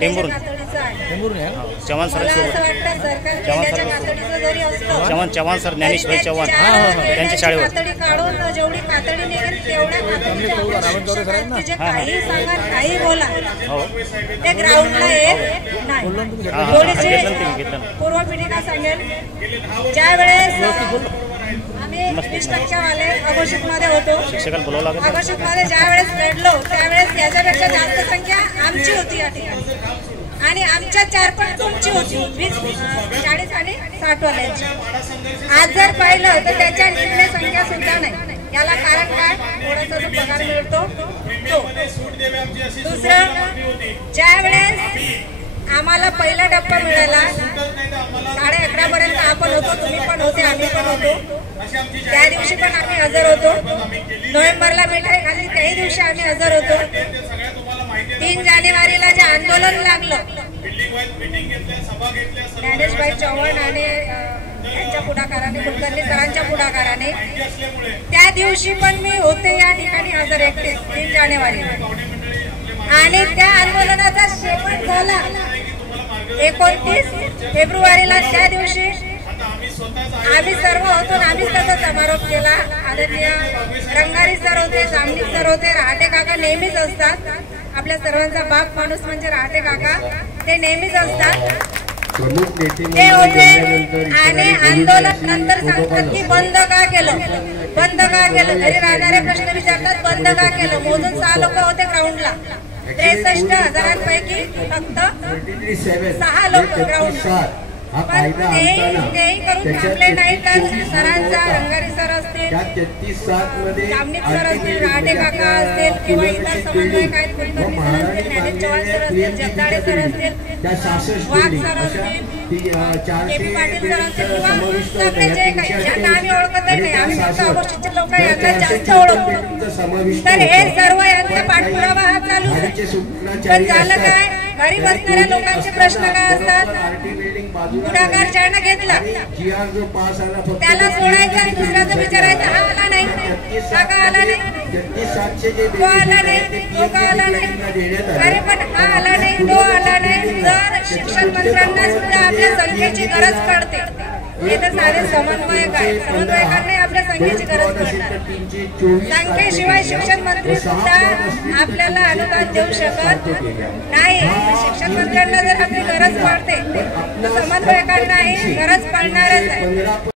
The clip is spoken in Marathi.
टेंबूर चव्हाण सर चव्हाण सर ज्ञानेश्वर चव्हाण त्यांच्या शाळेवर काढून जेवढी कातडी निघेल तेवढ्या जे काही सांगा काही बोला ते ग्राउंडला येत नाही। थोडीशी पूर्व पिढीला सांगेल, ज्या वेळेस आम्ही 20% वाले अघोषित मध्ये होतो, अघोषित मध्ये ज्या वेळेस लढलो त्यावेळेस याच्यापेक्षा जास्त संख्या आमची होती या ठिकाणी आणि आमच्या 4-5 तुमची होती, 20-40 आणि 60 वाल्यांची। आज जर पाहिलं तर त्याच्या निम्मे संख्या सुद्धा नाही। याला कारण काय? थोडासा जो पगार मिळतो तो। दुसरं, ज्या वेळेस आम्हाला पहिला टप्पा मिळाला 11:30 पर्यंत आपण होतो, तुम्ही पण होते, आम्ही पण होतो, त्या दिवशी पण आम्ही हजर होतो। नोव्हेंबरला मिठाई खाली त्याही दिवशी आम्ही हजर होतो। 3 जानेवारीला जे आंदोलन लागलं ज्ञानेशभाई चव्हाण आणि यांच्या पुढाकाराने, कुलकर्णी सरांच्या पुढाकाराने, त्या दिवशी पण मी होते या ठिकाणी हजर एकटे 3 जानेवारीला। आणि त्या आंदोलनाचा शेवट झाला 29 फेब्रुवारीला। त्या दिवशी आम्ही सर्व होतो, आम्हीच त्याचा समारोप केला। आदरणीय रंगारी सर होते, जामनिक सर होते, रहाटे काका नेहमीच असतात, आपल्या सर्वांचा बाप माणूस म्हणजे रहाटे काका, ते नेहमीच असतात, ते होते। आणि आंदोलन नंतर सांगतात की बंद का केलं, बंद का केलं, घरी राहणारे प्रश्न विचारतात, बंद का केलं। मोजून 6 लोक होते ग्राउंडला, 63,000पैकी फक्त 6 लोक ग्राउंडला, पण तेही करून थांबले नाही। तर सरांचा, रंगारी सर असतील, जामनिक सर असतील, रहाटे काका असतील किंवा इतर समन्वयक आहेत, कुलकर्णी सर असतील, ज्ञानेश चव्हाण सर असतील, जगदाळे सर असतील, वाघ सर असतील, के.पी. पाटील सर असतील किंवा सगळे जे काही ज्यांना आम्ही ओळखतही नाही, आम्ही फक्त अघोषितचे लोक यांना जास्त ओळखतो, तर हे सर्व यांचा पाठपुरावा हा चालू आहे। पण झालं काय, घरी बसणाऱ्या लोकांचे प्रश्न काय असतात, पुढाकार ज्यानं घेतला त्याला सोडायचं आणि दुसऱ्याचं विचारायचं, हा आला नाही, हा का आला नाही, तो आला नाही, तो का आला नाही, अरे पण हा आला नाही, तो आला नाही। जर शिक्षण मंत्र्यांना सुद्धा आपल्या संख्येची गरज पडते, हे तर सारे समन्वयक आहेत, समन्वयकांना आपल्या संख्येची गरज पडणार, संख्येशिवाय शिक्षण मंत्री सुद्धा आपल्याला अनुदान देऊ शकत नाही। शिक्षण मंत्र्यांना जर आपली गरज पडते तर समन्वयकांनाही गरज पडणारच आहे।